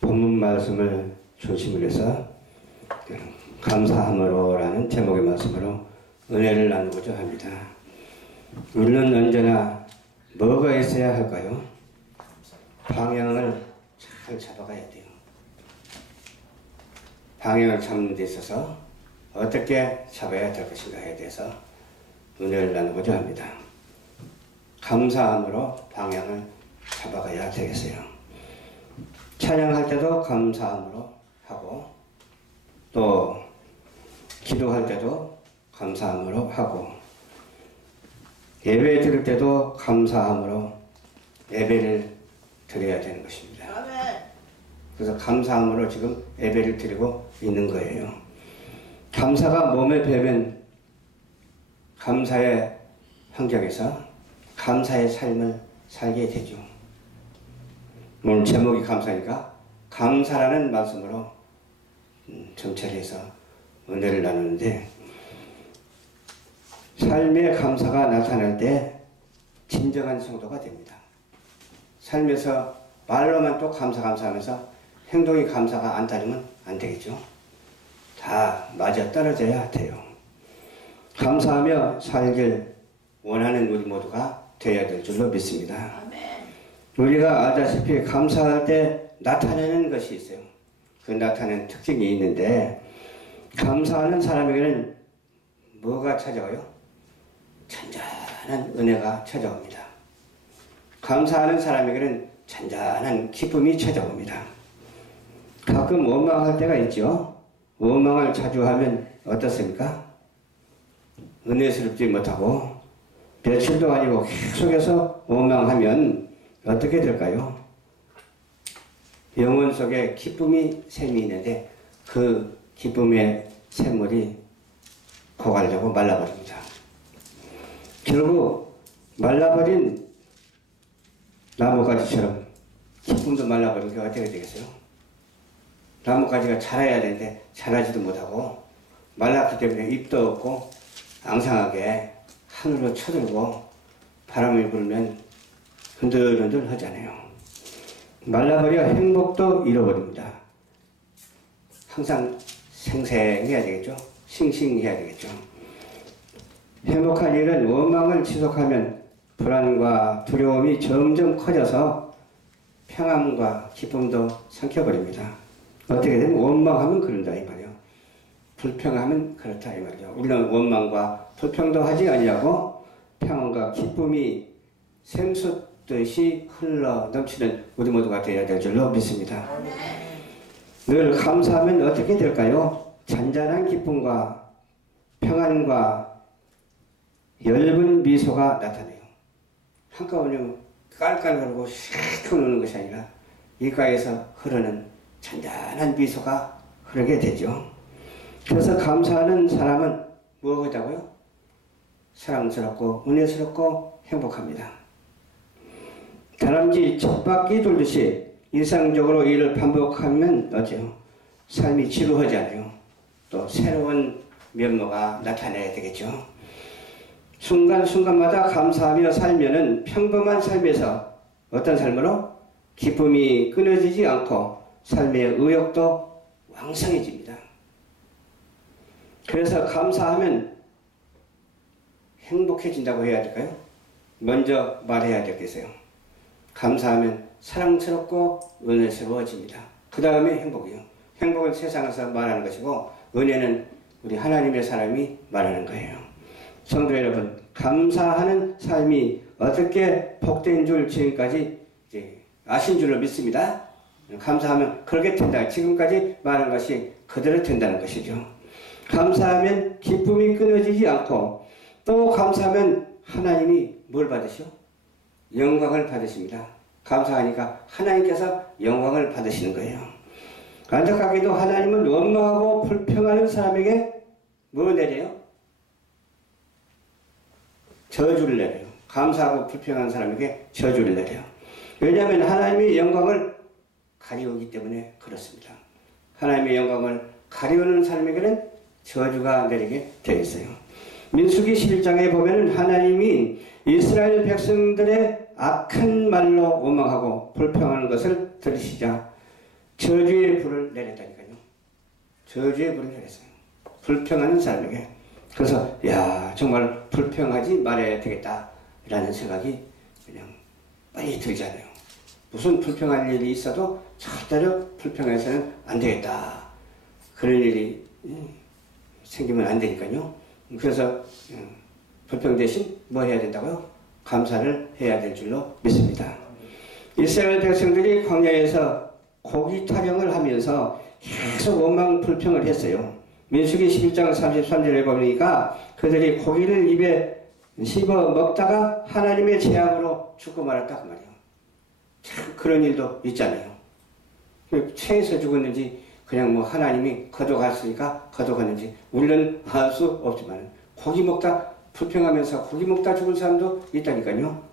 본문 말씀을 중심으로 해서 감사함으로라는 제목의 말씀으로 은혜를 나누고자 합니다. 우리는 언제나 뭐가 있어야 할까요? 방향을 잘 잡아가야 돼요. 방향을 잡는 데 있어서 어떻게 잡아야 될 것인가에 대해서 은혜를 나누고자 합니다. 감사함으로 방향을 잡아가야 되겠어요. 찬양할 때도 감사함으로 하고, 또 기도할 때도 감사함으로 하고, 예배 드릴 때도 감사함으로 예배를 드려야 되는 것입니다. 그래서 감사함으로 지금 예배를 드리고 있는 거예요. 감사가 몸에 배면 감사의 환경에서 감사의 삶을 살게 되죠. 오늘 제목이 감사니까 감사라는 말씀으로 정찰해서 은혜를 나누는데, 삶의 감사가 나타날 때 진정한 성도가 됩니다. 삶에서 말로만 또 감사하면서 행동이 감사가 안 따르면 안 되겠죠. 다 맞아 떨어져야 돼요. 감사하며 살길 원하는 우리 모두가 되어야 될 줄로 믿습니다. 우리가 알다시피 감사할 때 나타내는 것이 있어요. 그 나타내는 특징이 있는데, 감사하는 사람에게는 뭐가 찾아와요? 잔잔한 은혜가 찾아옵니다. 감사하는 사람에게는 잔잔한 기쁨이 찾아옵니다. 가끔 원망할 때가 있죠. 원망을 자주 하면 어떻습니까? 은혜스럽지 못하고 며칠도 아니고 계속해서 원망하면 어떻게 될까요? 영혼 속에 기쁨이 샘이 있는데 그 기쁨의 샘물이 고갈되고 말라버립니다. 결국 말라버린 나뭇가지처럼 기쁨도 말라버린 게 어떻게 되겠어요? 나뭇가지가 자라야 되는데 자라지도 못하고 말랐기 때문에 잎도 없고 앙상하게 하늘로 쳐들고 바람이 불면 흔들흔들 하잖아요. 말라버려 행복도 잃어버립니다. 항상 생생해야 되겠죠. 싱싱해야 되겠죠. 행복한 일은 원망을 지속하면 불안과 두려움이 점점 커져서 평안과 기쁨도 삼켜버립니다. 어떻게 되면 원망하면 그런다 이 말이에요. 불평하면 그렇다 이 말이죠. 우리는 원망과 불평도 하지 아니하고 평안과 기쁨이 샘솟듯이 흘러 넘치는 우리 모두가 되어야 될 줄로 믿습니다. 늘 감사하면 어떻게 될까요? 잔잔한 기쁨과 평안과 엷은 미소가 나타나요. 한꺼번에 깔깔거리고 씩 흐르는 것이 아니라 입가에서 흐르는 잔잔한 미소가 흐르게 되죠. 그래서 감사하는 사람은 무엇이다고요? 사랑스럽고 은혜스럽고 행복합니다. 다람쥐 쳇바퀴 돌듯이 일상적으로 일을 반복하면 어때요? 삶이 지루하지 않아요. 또 새로운 면모가 나타나야 되겠죠. 순간순간마다 감사하며 살면은 평범한 삶에서 어떤 삶으로? 기쁨이 끊어지지 않고 삶의 의욕도 왕성해집니다. 그래서 감사하면 행복해진다고 해야 될까요? 먼저 말해야 되겠어요. 감사하면 사랑스럽고 은혜스러워집니다. 그 다음에 행복이요. 행복은 세상에서 말하는 것이고 은혜는 우리 하나님의 사람이 말하는 거예요. 성도 여러분, 감사하는 삶이 어떻게 복된 줄 지금까지 이제 아신 줄로 믿습니다. 감사하면 그렇게 된다. 지금까지 말한 것이 그대로 된다는 것이죠. 감사하면 기쁨이 끊어지지 않고, 또 감사하면 하나님이 뭘 받으시오? 영광을 받으십니다. 감사하니까 하나님께서 영광을 받으시는 거예요. 안타깝게도 하나님은 원망하고 불평하는 사람에게 뭐 내려요? 저주를 내려요. 감사하고 불평하는 사람에게 저주를 내려요. 왜냐하면 하나님의 영광을 가리우기 때문에 그렇습니다. 하나님의 영광을 가리우는 사람에게는 저주가 내리게 되어 있어요. 민수기 11장에 보면 하나님이 이스라엘 백성들의 악한 말로 원망하고 불평하는 것을 들으시자 저주의 불을 내렸다니까요. 저주의 불을 내렸어요. 불평하는 사람에게. 그래서 야 정말 불평하지 말아야 되겠다 라는 생각이 그냥 빨리 들잖아요. 무슨 불평할 일이 있어도 절대로 불평해서는 안 되겠다. 그런 일이 생기면 안 되니까요. 그래서 불평 대신 뭐 해야 된다고요? 감사를 해야 될 줄로 믿습니다. 이스라엘 백성들이 광야에서 고기 타령을 하면서 계속 원망 불평을 했어요. 민수기 11장 33절에 보니까 그들이 고기를 입에 씹어 먹다가 하나님의 재앙으로 죽고 말았다 그 말이에요. 참 그런 일도 있잖아요. 체에서 죽었는지 그냥 뭐 하나님이 거둬갔으니까 거둬갔는지 우리는 알 수 없지만 고기 먹다 불평하면서 고기 먹다 죽은 사람도 있다니까요.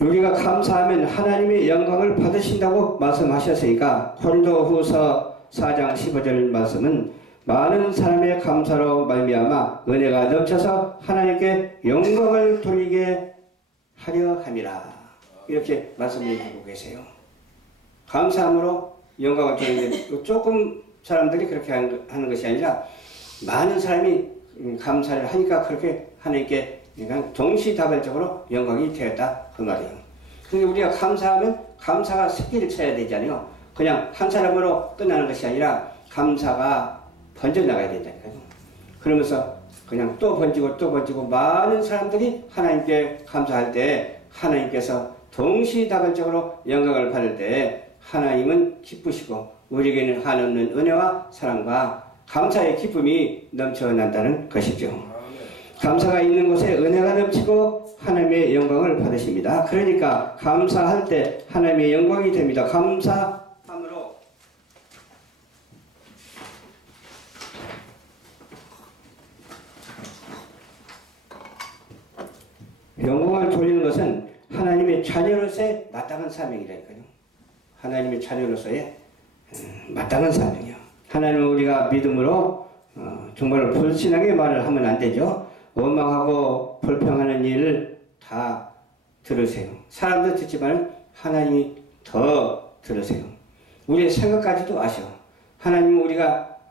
우리가 감사하면 하나님의 영광을 받으신다고 말씀하셨으니까 고린도후서 4장 15절 말씀은 많은 사람의 감사로 말미암아 은혜가 넘쳐서 하나님께 영광을 돌리게 하려 함이라. 이렇게 말씀해 주고 계세요. 감사함으로 영광을 돌리는데 조금 사람들이 그렇게 하는 것이 아니라 많은 사람이 감사를 하니까 그렇게 하나님께 동시다발적으로 영광이 되었다 그 말이에요. 그런데 우리가 감사하면 감사가 새끼를 쳐야 되잖아요. 그냥 한 사람으로 끝나는 것이 아니라 감사가 번져나가야 된다니까요. 그러면서 그냥 또 번지고 많은 사람들이 하나님께 감사할 때 하나님께서 동시다발적으로 영광을 받을 때 하나님은 기쁘시고 우리에게는 한없는 은혜와 사랑과 감사의 기쁨이 넘쳐난다는 것이죠. 감사가 있는 곳에 은혜가 넘치고 하나님의 영광을 받으십니다. 그러니까 감사할 때 하나님의 영광이 됩니다. 감사함으로 영광을 돌리는 것은 하나님의 자녀로서의 마땅한 사명이라니까요. 하나님의 자녀로서의 마땅한 사명이요. 하나님은 우리가 믿음으로 정말 불신하게 말을 하면 안 되죠. 원망하고 불평하는 일을 다 들으세요. 사람도 듣지만 하나님이 더 들으세요. 우리의 생각까지도 아셔. 하나님은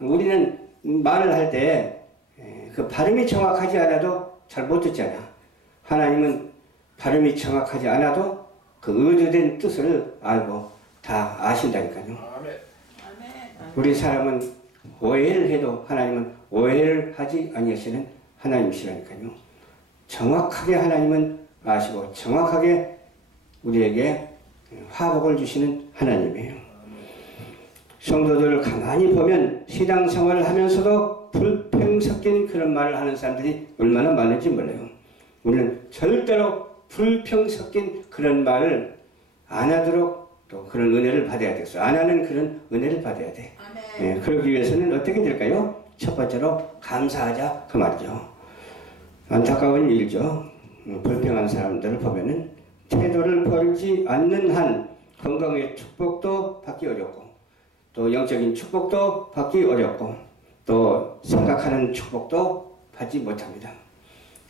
우리는 말을 할 때 그 발음이 정확하지 않아도 잘 못 듣잖아. 하나님은 발음이 정확하지 않아도 그 의도된 뜻을 알고 다 아신다니까요. 우리 사람은 오해를 해도 하나님은 오해를 하지 아니하시는 하나님이시라니까요. 정확하게 하나님은 아시고 정확하게 우리에게 화복을 주시는 하나님이에요. 성도들을 가만히 보면 신앙생활을 하면서도 불평 섞인 그런 말을 하는 사람들이 얼마나 많은지 몰라요. 우리는 절대로 불평 섞인 그런 말을 안 하도록 또 그런 은혜를 받아야 되겠어요. 안 하는 그런 은혜를 받아야 돼. 예, 그러기 위해서는 어떻게 될까요? 첫 번째로 감사하자 그 말이죠. 안타까운 일이죠. 불평한 사람들을 보면은 태도를 버리지 않는 한 건강의 축복도 받기 어렵고 또 영적인 축복도 받기 어렵고 또 생각하는 축복도 받지 못합니다.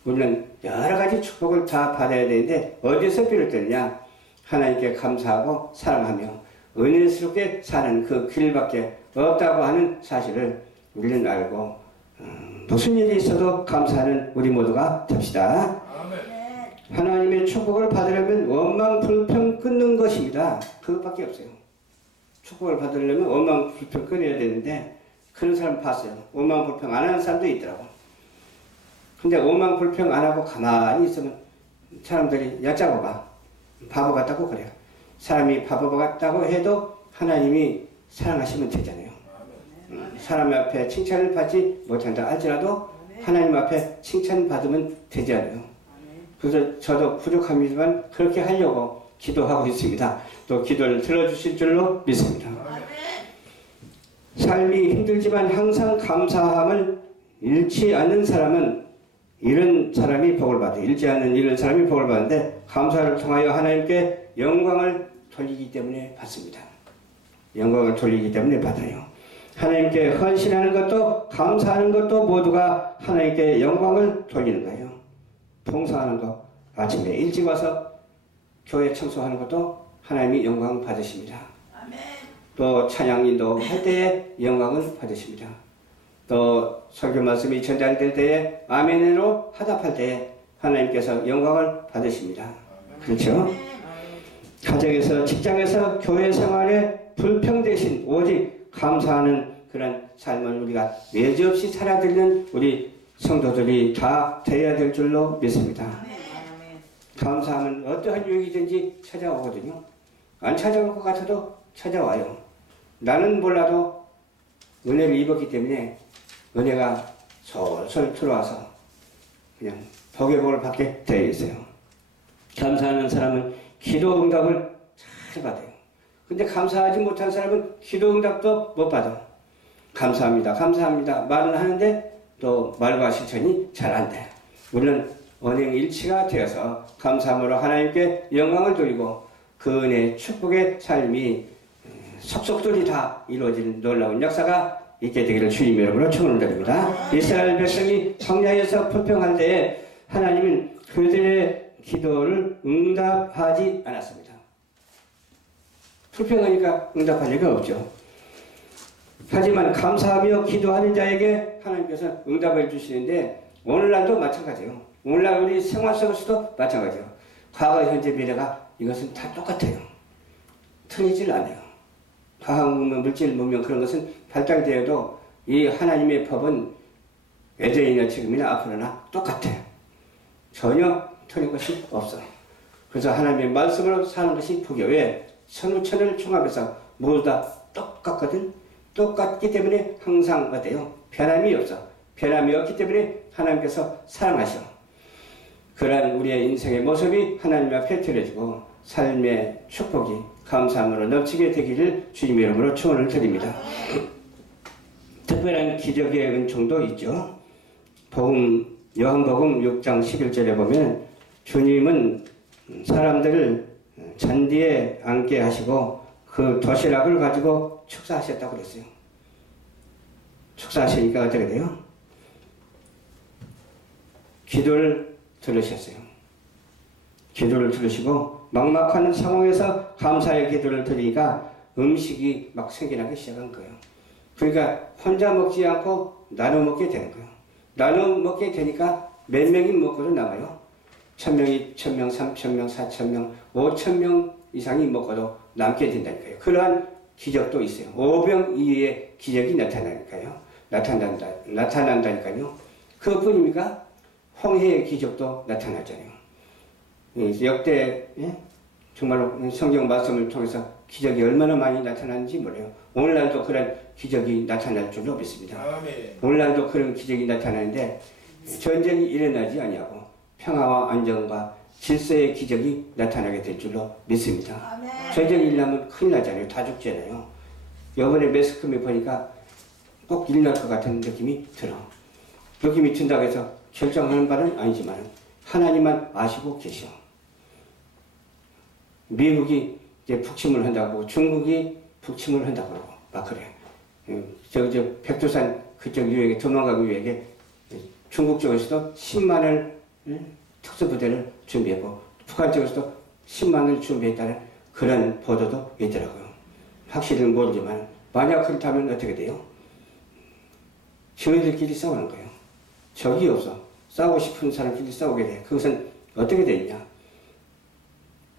우리는 여러 가지 축복을 다 받아야 되는데 어디서 비롯되느냐? 하나님께 감사하고 사랑하며 은혜스럽게 사는 그 길밖에 없다고 하는 사실을 우리는 알고 무슨 일이 있어도 감사하는 우리 모두가 됩시다. 하나님의 축복을 받으려면 원망 불평 끊는 것입니다. 그것밖에 없어요. 축복을 받으려면 원망 불평 끊어야 되는데 그런 사람 봤어요. 원망 불평 안 하는 사람도 있더라고. 근데 원망 불평 안 하고 가만히 있으면 사람들이 얕잡아 봐. 바보 같다고 그래요. 사람이 바보 같다고 해도 하나님이 사랑하시면 되잖아요. 사람 앞에 칭찬을 받지 못한다 할지라도 하나님 앞에 칭찬받으면 되지 않아요. 그래서 저도 부족합니다만 그렇게 하려고 기도하고 있습니다. 또 기도를 들어주실 줄로 믿습니다. 삶이 힘들지만 항상 감사함을 잃지 않는 사람은 이런 사람이 복을 받아요. 잃지 않는 이런 사람이 복을 받는데 감사를 통하여 하나님께 영광을 돌리기 때문에 받습니다. 영광을 돌리기 때문에 받아요. 하나님께 헌신하는 것도 감사하는 것도 모두가 하나님께 영광을 돌리는 거예요. 봉사하는 것, 아침에 일찍 와서 교회 청소하는 것도 하나님이 영광 받으십니다. 또 찬양 인도할 때에 영광을 받으십니다. 또 설교 말씀이 전달될 때에 아멘으로 화답할 때에 하나님께서 영광을 받으십니다. 그렇죠? 가정에서, 직장에서, 교회 생활에 불평대신 오직 감사하는 그런 삶을 우리가 여지없이 살아들는 우리 성도들이 다 되어야 될 줄로 믿습니다. 감사하면 어떠한 유익이든지 찾아오거든요. 안 찾아올 것 같아도 찾아와요. 나는 몰라도 은혜를 입었기 때문에 은혜가 솔솔 들어와서 그냥 복의 복을 받게 되어 있어요. 감사하는 사람은 기도 응답을 잘 받아요. 근데 감사하지 못한 사람은 기도 응답도 못 받아. 감사합니다. 감사합니다. 말은 하는데 또 말과 실천이 잘 안 돼. 우리는 언행일치가 되어서 감사함으로 하나님께 영광을 돌리고 그 은혜 축복의 삶이 속속들이 다 이루어지는 놀라운 역사가 있게 되기를 주님 이름으로 축원을 드립니다. 이스라엘 백성이 광야에서 불평할 때에 하나님은 그들의 기도를 응답하지 않았습니다. 불평하니까 응답할 리가 없죠. 하지만 감사하며 기도하는 자에게 하나님께서 응답을 주시는데 오늘날도 마찬가지예요. 오늘날 우리 생활 속에서도 마찬가지예요. 과거, 현재, 미래가 이것은 다 똑같아요. 틀리질 않아요. 과학 문명, 물질 문명 그런 것은 발달되어도 이 하나님의 법은 예전이나 지금이나 앞으로나 똑같아요. 전혀 틀린 것이 없어. 그래서 하나님의 말씀으로 사는 것이 복이에요. 왜? 천우천을 총합해서 모두 다 똑같거든. 똑같기 때문에 항상 어때요? 변함이 없어. 변함이 없기 때문에 하나님께서 사랑하셔. 그러한 우리의 인생의 모습이 하나님 앞에 드려지고 삶의 축복이 감사함으로 넘치게 되기를 주님 이름으로 축원을 드립니다. 특별한 기적의 은총도 있죠. 요한복음 6장 11절에 보면 주님은 사람들을 잔디에 앉게 하시고 그 도시락을 가지고 축사하셨다고 그랬어요. 축사하시니까 어떻게 돼요? 기도를 들으셨어요. 기도를 들으시고 막막한 상황에서 감사의 기도를 드리니까 음식이 막 생겨나기 시작한 거예요. 그러니까 혼자 먹지 않고 나눠 먹게 되는 거예요. 나눠 먹게 되니까 몇 명이 먹고도 남아요. 1000명이 1000명, 3000명, 4000명, 5000명 이상이 먹고도 남게 된다니까요. 그러한 기적도 있어요. 오병 이후에 기적이 나타난다니까요. 그것뿐입니까? 홍해의 기적도 나타났잖아요. 역대 정말로 성경 말씀을 통해서 기적이 얼마나 많이 나타나는지 몰라요. 오늘날도 그런 기적이 나타날 줄로 믿습니다. 아멘. 오늘날도 그런 기적이 나타나는데 전쟁이 일어나지 아니하고 평화와 안정과 질서의 기적이 나타나게 될 줄로 믿습니다. 아멘. 전쟁이 일어나면 큰일 나잖아요. 다 죽잖아요. 이번에 매스컴에 보니까 꼭 일어날 것 같은 느낌이 들어. 느낌이 든다고 해서 결정하는 바는 아니지만 하나님만 아시고 계셔. 미국이 이제 북침을 한다고 중국이 북침을 한다고 그러고 막 그래. 저 백두산 그쪽 유역에 도망가기 위해 중국 쪽에서도 10만을 특수부대를 준비했고 북한 쪽에서도 10만을 준비했다는 그런 보도도 있더라고요. 확실히는 모르지만 만약 그렇다면 어떻게 돼요? 지네들끼리 싸우는 거예요. 적이 없어. 싸우고 싶은 사람끼리 싸우게 돼. 그것은 어떻게 되느냐?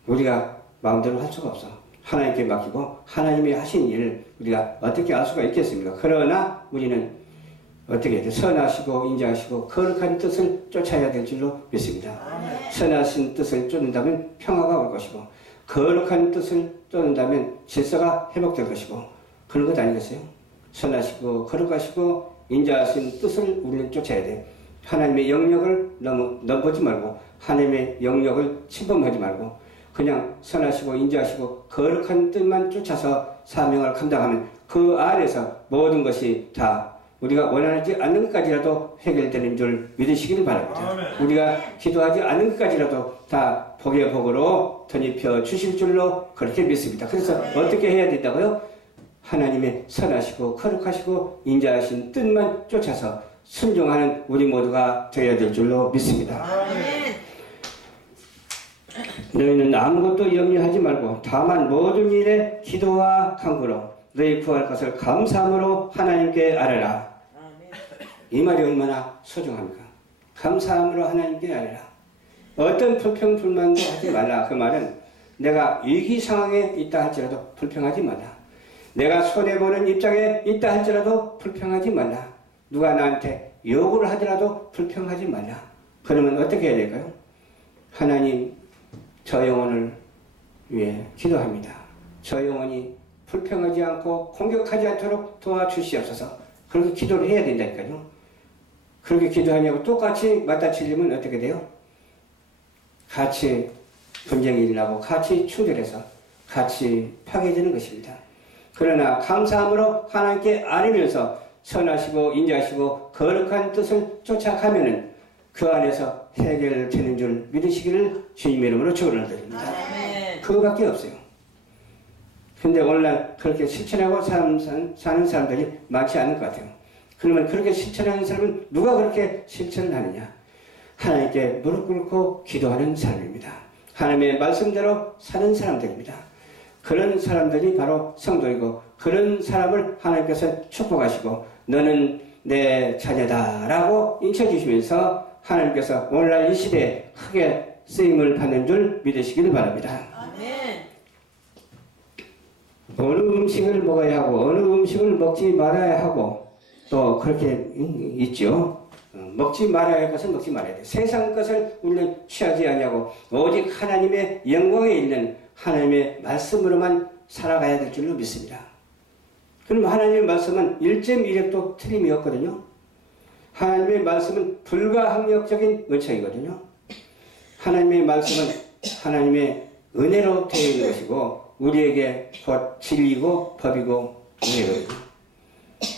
우리가 마음대로 할 수가 없어. 하나님께 맡기고 하나님이 하신 일을 우리가 어떻게 알 수가 있겠습니까? 그러나 우리는 어떻게 해야 돼? 선하시고 인자하시고 거룩한 뜻을 쫓아야 될 줄로 믿습니다. 선하신 뜻을 쫓는다면 평화가 올 것이고 거룩한 뜻을 쫓는다면 질서가 회복될 것이고 그런 것 아니겠어요? 선하시고 거룩하시고 인자하신 뜻을 우리는 쫓아야 돼. 하나님의 영역을 너무 넘보지 말고 하나님의 영역을 침범하지 말고 그냥 선하시고 인자하시고 거룩한 뜻만 쫓아서 사명을 감당하면 그 안에서 모든 것이 다 우리가 원하지 않는 것까지라도 해결되는 줄 믿으시기를 바랍니다. 아멘. 우리가 기도하지 않는 것까지라도 다 복의 복으로 덧입혀 주실 줄로 그렇게 믿습니다. 그래서 어떻게 해야 된다고요? 하나님의 선하시고 거룩하시고 인자하신 뜻만 쫓아서 순종하는 우리 모두가 되어야 될 줄로 믿습니다. 아멘. 너희는 아무것도 염려하지 말고 다만 모든 일에 기도와 간구로 너희 구할 것을 감사함으로 하나님께 아뢰라. 이 말이 얼마나 소중합니까? 감사함으로 하나님께 아뢰라. 어떤 불평 불만도 하지 말라. 그 말은 내가 위기 상황에 있다 할지라도 불평하지 말라. 내가 손해보는 입장에 있다 할지라도 불평하지 말라. 누가 나한테 욕을 하더라도 불평하지 말라. 그러면 어떻게 해야 될까요? 하나님, 저 영혼을 위해 기도합니다. 저 영혼이 불평하지 않고 공격하지 않도록 도와주시옵소서. 그렇게 기도를 해야 된다니까요. 그렇게 기도하냐고 똑같이 맞닥뜨리면 어떻게 돼요? 같이 분쟁이 일어나고 같이 충돌해서 같이 파괴되는 것입니다. 그러나 감사함으로 하나님께 아뢰면서 선하시고 인자하시고 거룩한 뜻을 쫓아가면은 그 안에서 해결되는 줄 믿으시기를 주님의 이름으로 축원드립니다. 그거밖에 없어요. 근데 오늘날 그렇게 실천하고 사는 사람들이 많지 않은 것 같아요. 그러면 그렇게 실천하는 사람은 누가 그렇게 실천을 하느냐? 하나님께 무릎 꿇고 기도하는 사람입니다. 하나님의 말씀대로 사는 사람들입니다. 그런 사람들이 바로 성도이고 그런 사람을 하나님께서 축복하시고 너는 내 자녀다 라고 인쳐주시면서 하나님께서 오늘날 이 시대에 크게 쓰임을 받는 줄 믿으시기를 바랍니다. 아멘. 어느 음식을 먹어야 하고 어느 음식을 먹지 말아야 하고 또 그렇게 있죠. 먹지 말아야 할 것은 먹지 말아야 돼. 세상 것을 우리는 취하지 아니하고 오직 하나님의 영광에 있는 하나님의 말씀으로만 살아가야 될 줄로 믿습니다. 그럼 하나님의 말씀은 1.1획도 틀림이 없거든요. 하나님의 말씀은 불가항력적인 은총이거든요. 하나님의 말씀은 하나님의 은혜로 되어 있는 것이고 우리에게 곧 진리고 법이고 은혜거든요.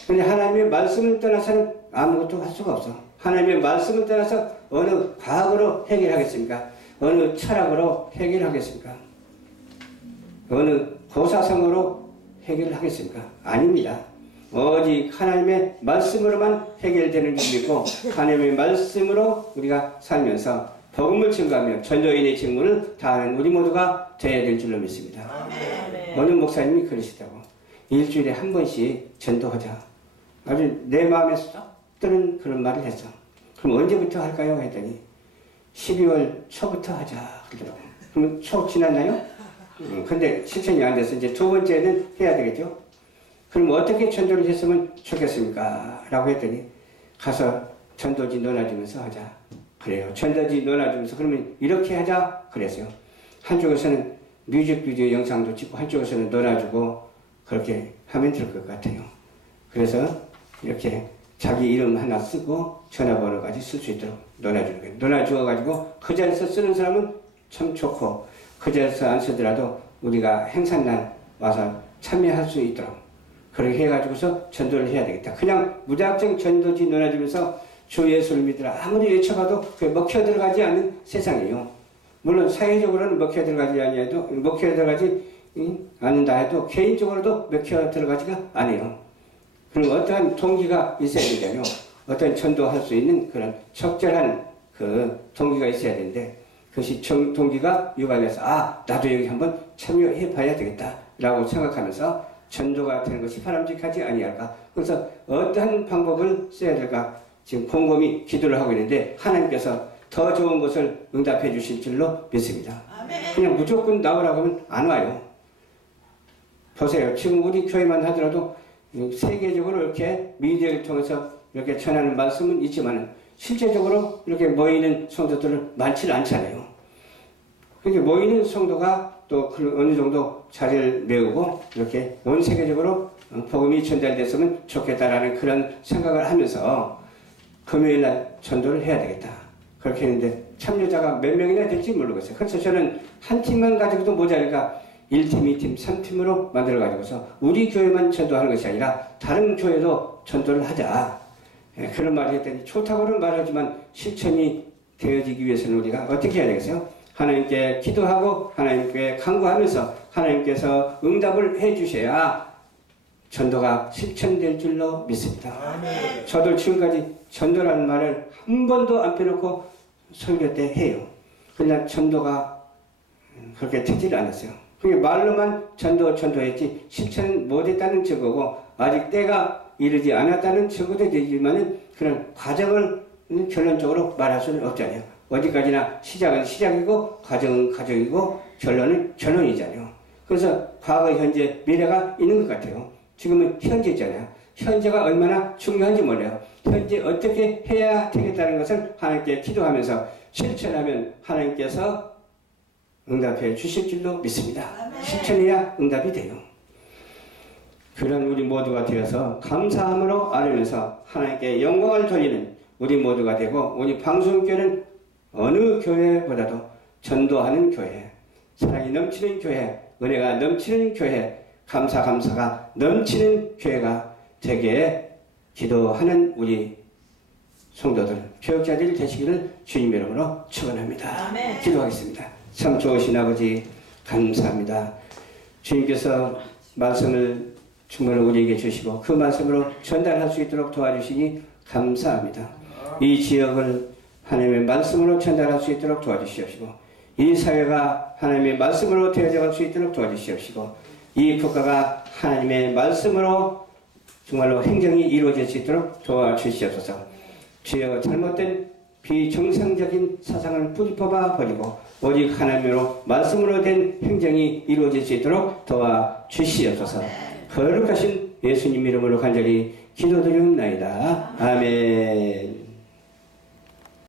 그런데 하나님의 말씀을 떠나서는 아무것도 할 수가 없어. 하나님의 말씀을 떠나서 어느 과학으로 해결하겠습니까? 어느 철학으로 해결하겠습니까? 어느 고사성어로 해결하겠습니까? 아닙니다. 오직 하나님의 말씀으로만 해결되는 줄 믿고 하나님의 말씀으로 우리가 살면서 복음을 증거하며 전도인의 직무를 다하는 우리 모두가 되어야 될 줄로 믿습니다. 아멘. 어느 목사님이 그러시다고 일주일에 한 번씩 전도하자. 아주 내 마음에 쏙 드는 그런 말을 했어. 그럼 언제부터 할까요? 했더니 12월 초부터 하자 그러더라고. 그럼 초 지났나요? 근데 실천이 안 돼서 이제 두 번째는 해야 되겠죠. 그럼 어떻게 전도를 했으면 좋겠습니까? 라고 했더니 가서 전도지 논아주면서 하자. 그래요. 전도지 논아주면서 그러면 이렇게 하자 그랬어요. 한쪽에서는 뮤직비디오 영상도 찍고 한쪽에서는 논아주고 그렇게 하면 될 것 같아요. 그래서 이렇게 자기 이름 하나 쓰고 전화번호까지 쓸 수 있도록 논아주는 거예요. 논아주어가지고 그 자리에서 쓰는 사람은 참 좋고 그 자리에서 안 쓰더라도 우리가 행사날 와서 참여할 수 있도록 그렇게 해가지고서 전도를 해야 되겠다. 그냥 무작정 전도지 논아주면서 주 예수를 믿으라 아무리 외쳐봐도 그게 먹혀 들어가지 않는 세상이에요. 물론 사회적으로는 먹혀 들어가지 않는다 해도 개인적으로도 먹혀 들어가지가 않아요. 그럼 어떠한 동기가 있어야 되잖아요. 어떤 전도할 수 있는 그런 적절한 그 동기가 있어야 되는데 그것이 동기가 유발돼서 나도 여기 한번 참여해 봐야 되겠다 라고 생각하면서 전도가 되는 것이 바람직하지 아니할까. 그래서 어떠한 방법을 써야 될까 지금 곰곰이 기도를 하고 있는데 하나님께서 더 좋은 것을 응답해 주실 줄로 믿습니다. 아멘. 그냥 무조건 나오라고 하면 안 와요. 보세요. 지금 우리 교회만 하더라도 세계적으로 이렇게 미디어를 통해서 이렇게 전하는 말씀은 있지만 실제적으로 이렇게 모이는 성도들은 많지는 않잖아요. 그렇게 모이는 성도가 또 어느 정도 자리를 메우고 이렇게 온 세계적으로 복음이 전달됐으면 좋겠다라는 그런 생각을 하면서 금요일날 전도를 해야 되겠다. 그렇게 했는데 참여자가 몇 명이나 될지 모르겠어요. 그래서 저는 한 팀만 가지고도 모자니까 1팀, 2팀, 3팀으로 만들어가지고서 우리 교회만 전도하는 것이 아니라 다른 교회도 전도를 하자. 그런 말을 했더니 좋다고는 말하지만 실천이 되어지기 위해서는 우리가 어떻게 해야 되겠어요? 하나님께 기도하고 하나님께 간구하면서 하나님께서 응답을 해주셔야 전도가 실천될 줄로 믿습니다. 아멘. 저도 지금까지 전도라는 말을 한 번도 안 빼놓고 설교 때 해요. 그러나 전도가 그렇게 되지를 않았어요. 그게 말로만 전도했지 실천은 못했다는 증거고 아직 때가 이르지 않았다는 증거도 되지만은 그런 과정을 결론적으로 말할 수는 없잖아요. 어디까지나 시작은 시작이고 과정은 과정이고 결론은 결론이잖아요. 그래서 과거, 현재, 미래가 있는 것 같아요. 지금은 현재잖아요. 현재가 얼마나 중요한지 몰라요. 현재 어떻게 해야 되겠다는 것을 하나님께 기도하면서 실천하면 하나님께서 응답해 주실 줄로 믿습니다. 실천해야 응답이 돼요. 그런 우리 모두가 되어서 감사함으로 아뢰면서 하나님께 영광을 돌리는 우리 모두가 되고 우리 방송교회는 어느 교회보다도 전도하는 교회, 사랑이 넘치는 교회, 은혜가 넘치는 교회, 감사가 넘치는 교회가 되게 기도하는 우리 성도들, 교역자들이 되시기를 주님 이름으로 축원합니다. 기도하겠습니다. 참 좋으신 아버지 감사합니다. 주님께서 말씀을 정말로 우리에게 주시고 그 말씀으로 전달할 수 있도록 도와주시니 감사합니다. 이 지역을 하나님의 말씀으로 전달할 수 있도록 도와주시옵시고 이 사회가 하나님의 말씀으로 되어져갈 수 있도록 도와주시옵시고 이 국가가 하나님의 말씀으로 정말로 행정이 이루어질 수 있도록 도와주시옵소서. 주여 잘못된 비정상적인 사상을 뿌리뽑아 버리고 오직 하나님으로 말씀으로 된 행정이 이루어질 수 있도록 도와주시옵소서. 거룩하신 예수님 이름으로 간절히 기도드리옵나이다. 아멘.